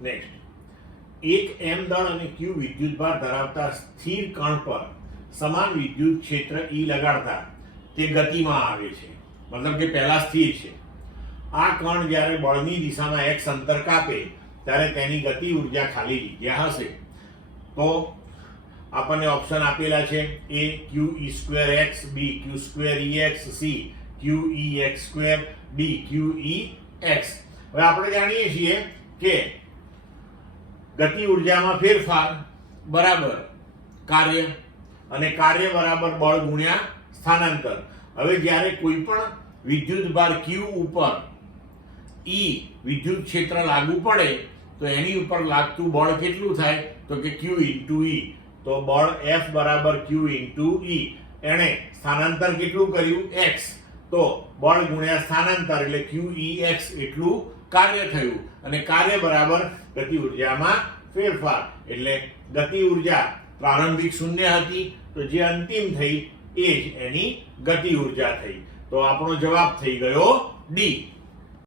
Next, એક m દળ અને q વિદ્યુતભાર ધરાવતા સ્થિર કણ પર સમાન વિદ્યુત ક્ષેત્ર E લગાડતા તે ગતિમાં આવે છે, મતલબ કે પહેલા સ્થિર છે. આ કણ જ્યારે બળની દિશામાં x અંતર કાપે ત્યારે તેની ગતિ ઉર્જા ખાલી જગ્યા હશે. તો આપણને ઓપ્શન આપેલા છે: a q(e²x), b q²ex, c q(e(x²), d q(e(x). હવે આપણે જાણીએ છીએ કે ગતિ ઉર્જામાં ફેરફાર બરાબર કાર્ય, અને કાર્ય બરાબર બળ ગુણ્યા સ્થાનાંતર. હવે જ્યારે કોઈ પણ વિદ્યુતભાર q ઉપર E વિદ્યુત ક્ષેત્ર લાગુ પડે તો એની ઉપર લાગતું બળ કેટલું થાય? તો કે q × E. તો બળ F બરાબર q × E. એણે સ્થાનાંતર કેટલું કર્યું? x. તો બળ ગુણ્યા સ્થાનાંતર એટલે q(e(x) એટલું કાર્ય થયું, અને કાર્ય બરાબર ગતિ ઉર્જામાં ફેરફાર. એટલે ગતિ ઉર્જા પ્રારંભિક શૂન્ય હતી, તો જે અંતિમ થઈ એ જ એની ગતિ ઉર્જા થઈ. તો આપણો જવાબ થઈ ગયો D.